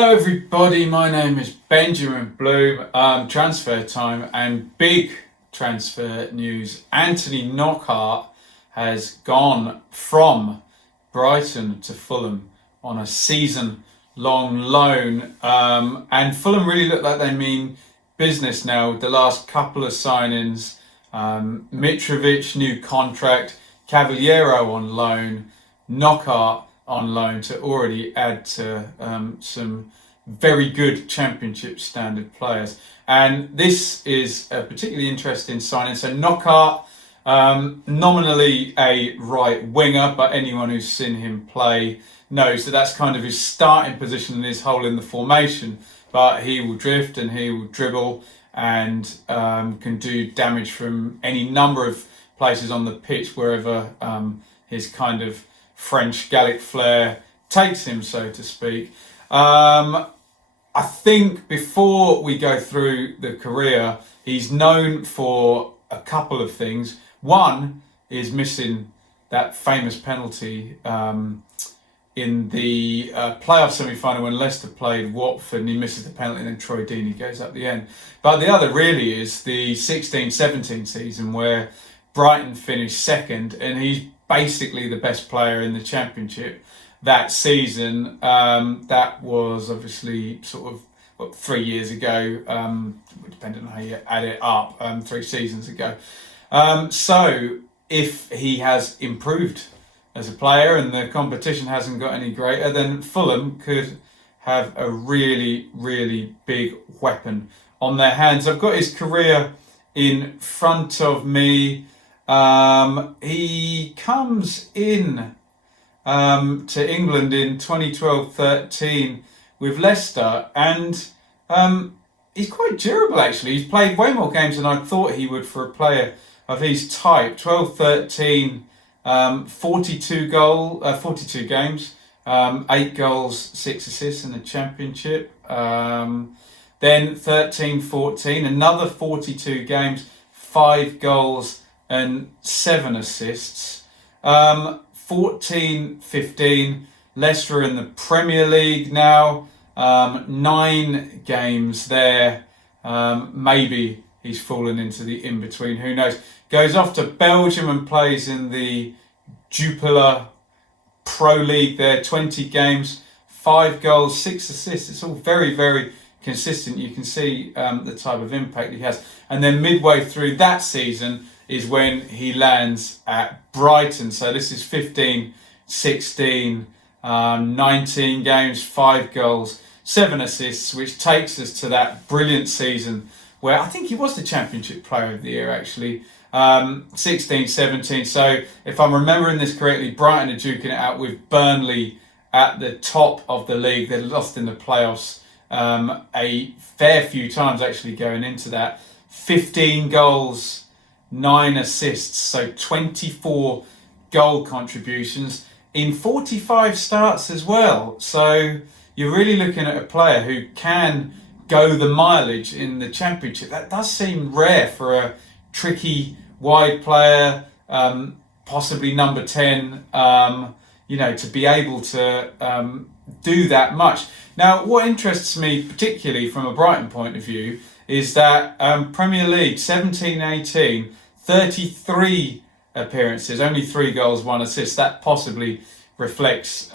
Hello everybody, my name is Benjamin Bloom. Transfer time and big transfer news. Anthony Knockaert has gone from Brighton to Fulham on a season-long loan. And Fulham really look like they mean business now with the last couple of signings. Mitrovic, new contract, Cavallero on loan, Knockaert on loan to already add to some very good championship standard players. And this is a particularly interesting signing. So Knockaert, nominally a right winger, but anyone who's seen him play knows that that's kind of his starting position and his hole in the formation. But he will drift and he will dribble and can do damage from any number of places on the pitch, wherever his kind of French Gallic flair takes him, so to speak. I think before we go through the career, he's known for a couple of things. One is missing that famous penalty in the playoff semi-final when Leicester played Watford, and he misses the penalty and then Troy Deeney goes up the end. But the other really is the 16-17 season where Brighton finished second and he's basically the best player in the championship that season. That was obviously sort of 3 years ago, depending on how you add it up, 3 seasons ago. So if he has improved as a player and the competition hasn't got any greater, then Fulham could have a really, really big weapon on their hands. I've got his career in front of me. He comes in to England in 2012-13 with Leicester, and he's quite durable actually. He's played way more games than I thought he would for a player of his type. 12-13, 42 games, 8 goals, 6 assists in the championship. Then 13-14, another 42 games, 5 goals and 7 assists. 14-15, Leicester in the Premier League now, 9 games there. Maybe he's fallen into the in-between, who knows. Goes off to Belgium and plays in the Jupiler Pro League there, 20 games, 5 goals, 6 assists. It's all very, very consistent. You can see the type of impact he has. And then midway through that season is when he lands at Brighton. So this is 15-16, 19 games, 5 goals, 7 assists, which takes us to that brilliant season where I think he was the Championship Player of the Year actually, 16-17. So if I'm remembering this correctly, Brighton are duking it out with Burnley at the top of the league. They lost in the playoffs a fair few times actually going into that. 15 goals, 9 assists, so 24 goal contributions in 45 starts as well. So you're really looking at a player who can go the mileage in the Championship. That does seem rare for a tricky wide player, possibly number 10, to be able to do that much. Now, what interests me particularly from a Brighton point of view is that Premier League 17-18, 33 appearances, only 3 goals, 1 assist. That possibly reflects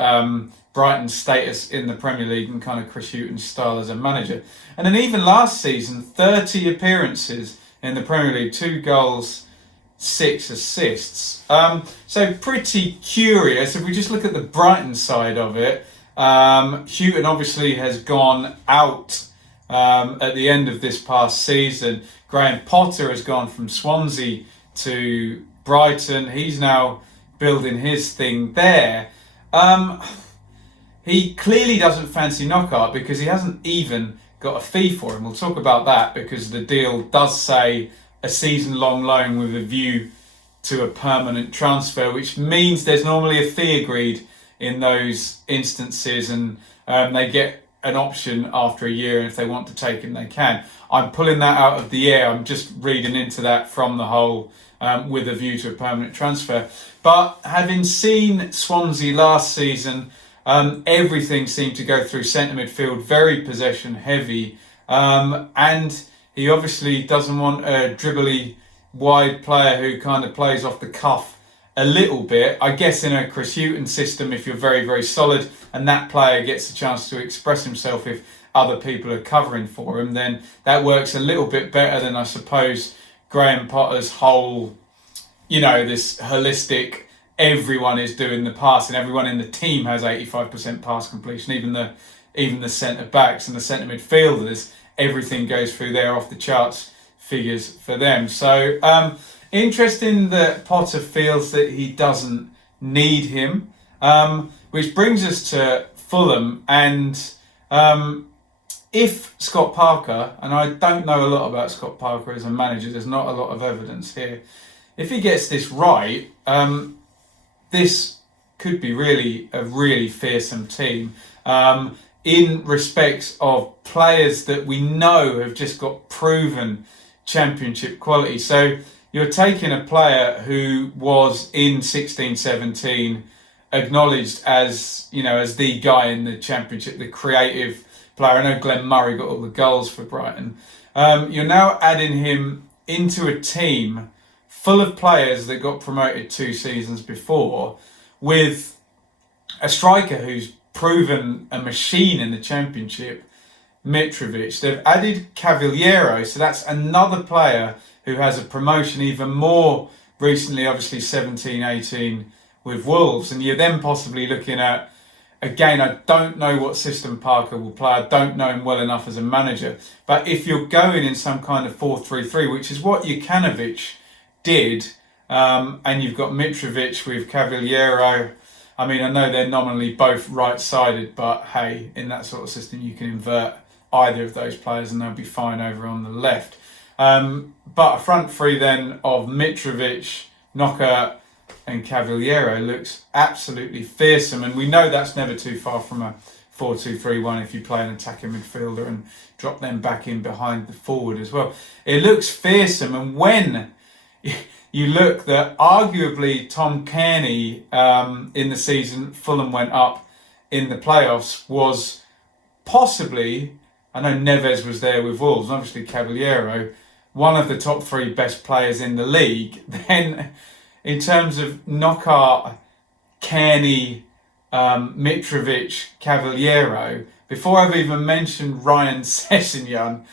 Brighton's status in the Premier League and kind of Chris Hughton's style as a manager. And then even last season, 30 appearances in the Premier League, 2 goals, 6 assists. So pretty curious. If we just look at the Brighton side of it, Hughton obviously has gone out at the end of this past season. Graham Potter has gone from Swansea to Brighton. He's now building his thing there. He clearly doesn't fancy Knockaert because he hasn't even got a fee for him. We'll talk about that because the deal does say a season-long loan with a view to a permanent transfer, which means there's normally a fee agreed in those instances, and they get an option after a year, and if they want to take him, they can. I'm pulling that out of the air. I'm just reading into that from the whole with a view to a permanent transfer. But having seen Swansea last season, Everything seemed to go through centre midfield, very possession heavy. And he obviously doesn't want a dribbly wide player who kind of plays off the cuff a little bit. I guess in a Chris Hughton system, if you're very, very solid and that player gets a chance to express himself if other people are covering for him, then that works a little bit better than, I suppose, Graham Potter's whole, this holistic, everyone is doing the pass and everyone in the team has 85% pass completion, even the centre backs and the centre midfielders, everything goes through their off the charts figures for them. So interesting that Potter feels that he doesn't need him, which brings us to Fulham. And if Scott Parker, and I don't know a lot about Scott Parker as a manager, there's not a lot of evidence here, if he gets this right, this could be a really fearsome team in respects of players that we know have just got proven championship quality. So you're taking a player who was in 16-17 acknowledged as, as the guy in the championship, the creative player. I know Glenn Murray got all the goals for Brighton. You're now adding him into a team full of players that got promoted 2 seasons before, with a striker who's proven a machine in the championship, Mitrovic. They've added Cavaliero, so that's another player who has a promotion even more recently, obviously 17-18 with Wolves. And you're then possibly looking at, again, I don't know what system Parker will play. I don't know him well enough as a manager. But if you're going in some kind of 4-3-3, which is what Jokanovic did, and you've got Mitrovic with Cavaliero. I mean, I know they're nominally both right-sided, but hey, in that sort of system, you can invert either of those players and they'll be fine over on the left. But a front three then of Mitrovic, Knockaert and Cavaliero looks absolutely fearsome. And we know that's never too far from a 4-2-3-1 if you play an attacking midfielder and drop them back in behind the forward as well. It looks fearsome. And when you look that arguably Tom Kearney in the season Fulham went up in the playoffs was possibly, I know Neves was there with Wolves, obviously Cavaliero, one of the top 3 best players in the league. Then in terms of Knockaert, Kearney, Mitrovic, Cavaliero, before I've even mentioned Ryan Sessegnon,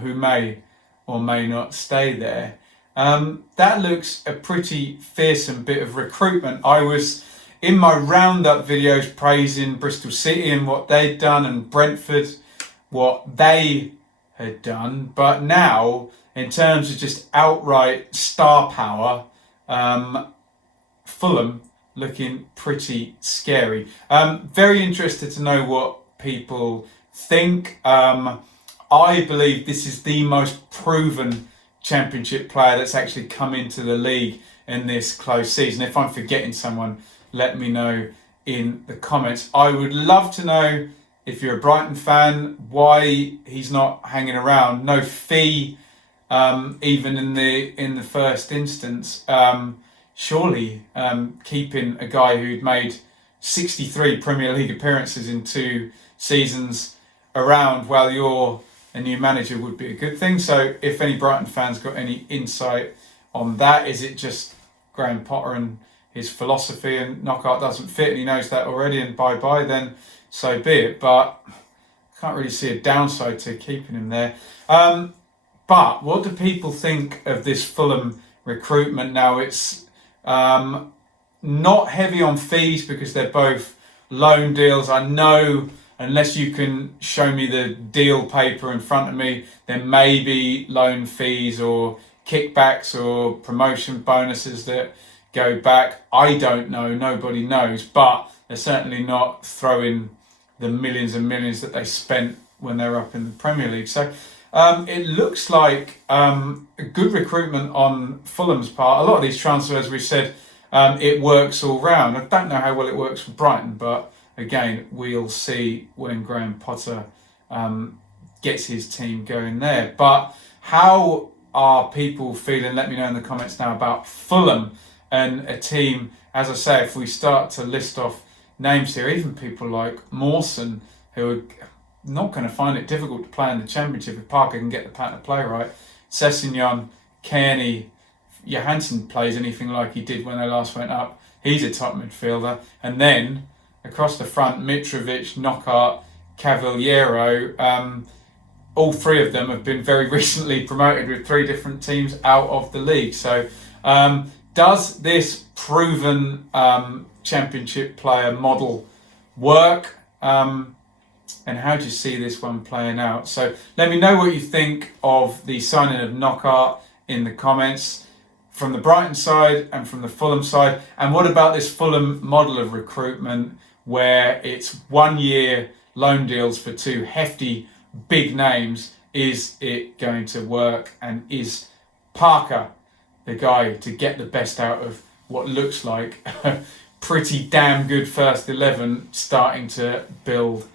who may or may not stay there, that looks a pretty fearsome bit of recruitment. I was in my roundup videos praising Bristol City and what they'd done, and Brentford what they had done, but now in terms of just outright star power, Fulham looking pretty scary. Very interested to know what people think. I believe this is the most proven championship player that's actually come into the league in this close season. If I'm forgetting someone, let me know in the comments. I would love to know, if you're a Brighton fan, why he's not hanging around. No fee, even in the first instance. Surely keeping a guy who'd made 63 Premier League appearances in 2 seasons around while you're a new manager would be a good thing. So if any Brighton fans got any insight on that, is it just Graham Potter and his philosophy and Knockaert doesn't fit and he knows that already and bye-bye, then so be it. But I can't really see a downside to keeping him there. But what do people think of this Fulham recruitment now? It's not heavy on fees because they're both loan deals. I know, unless you can show me the deal paper in front of me, there may be loan fees or kickbacks or promotion bonuses that go back. I don't know, nobody knows, but they're certainly not throwing the millions and millions that they spent when they were up in the Premier League. So it looks like a good recruitment on Fulham's part. A lot of these transfers, we've said, it works all round. I don't know how well it works for Brighton, but again, we'll see when Graham Potter gets his team going there. But how are people feeling? Let me know in the comments now about Fulham, and a team, as I say, if we start to list off names here, even people like Mawson, who are not going to find it difficult to play in the Championship if Parker can get the pattern of play right. Sessegnon, Kearney, Johansson plays anything like he did when they last went up. He's a top midfielder. And then across the front, Mitrovic, Knockaert, Cavaliero, all three of them have been very recently promoted with three different teams out of the league. So does this proven Championship player model work? And how do you see this one playing out? So let me know what you think of the signing of Knockaert in the comments from the Brighton side and from the Fulham side. And what about this Fulham model of recruitment where it's 1 year loan deals for two hefty big names? Is it going to work? And is Parker the guy to get the best out of what looks like a pretty damn good first 11 starting to build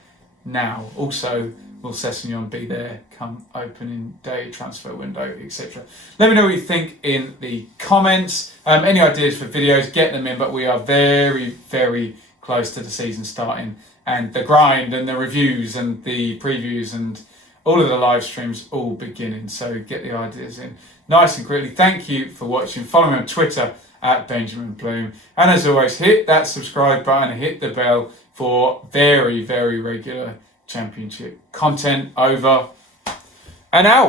now? Also, will Sessegnon be there come opening day, transfer window, etc.? Let me know what you think in the comments. Any ideas for videos, get them in, but we are very, very close to the season starting and the grind and the reviews and the previews and all of the live streams all beginning. So get the ideas in nice and quickly. Thank you for watching. Follow me on Twitter at Benjamin Bloom. And as always, hit that subscribe button and hit the bell for very, very regular Championship content. Over and out.